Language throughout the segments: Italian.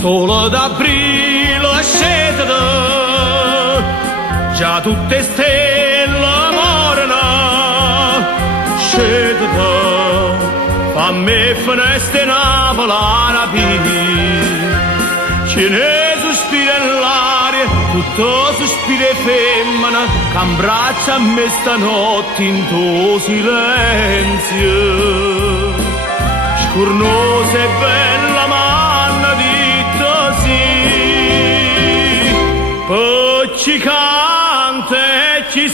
solo d'aprile scedono, già tutte stelle morano, scedono, fammi finestre Napoli a rapire, ce ne sospira nell'aria, tutto sospira femmina, che abbraccia a me stanotte in tuo silenzio, scurnosa e bella manna di sì, poi ci canta e ci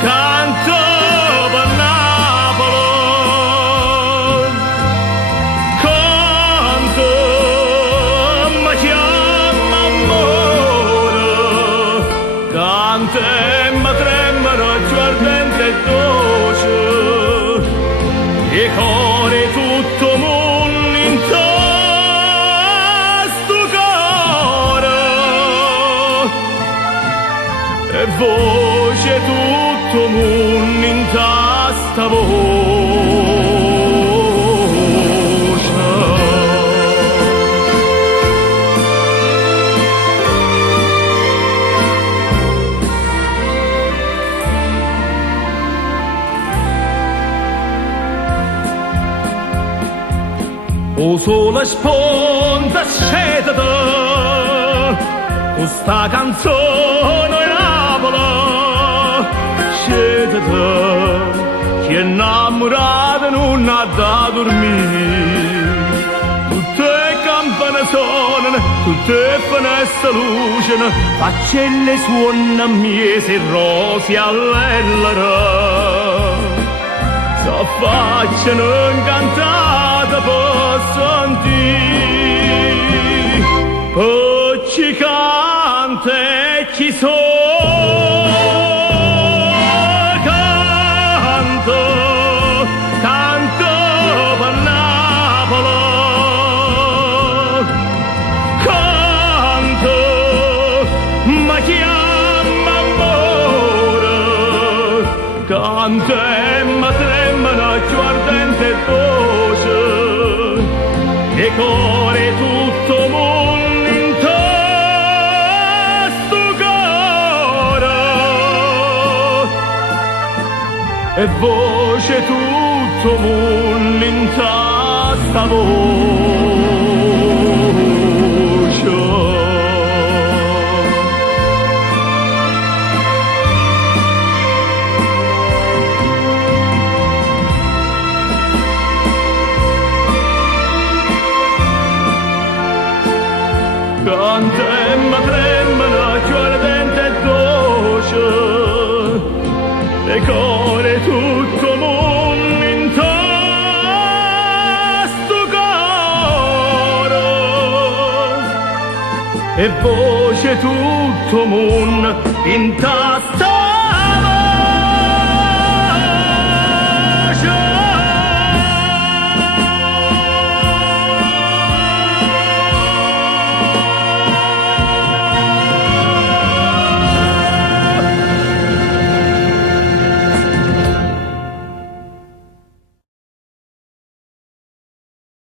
canto per Napoli, canto ma chiama amore, canta e ma tremano giù ardente e dolce, e cuore tutto mondo in sto cuore, e voce tutto mondo in tasta voce. O sole sponda scedono, questa canzone è Napoli, scedono, chi è innamorato non ha da dormire, tutte campane suonano, tutte finestre lucciano, faccelle suonano miese e rose all'ellera, s'affacciano incantate per sentire, poi ci canta e ci canto per Napoli, canto ma chiama amore, canta e ma tremano giù ardente e voce, e cuore tutto mondo in sto cuore, e voce tutto mondo in tasta voce. Canta e ma tremano giù ardente e dolce, e cuore tutto mondo in sto cuore, e voce tutto mondo in tasta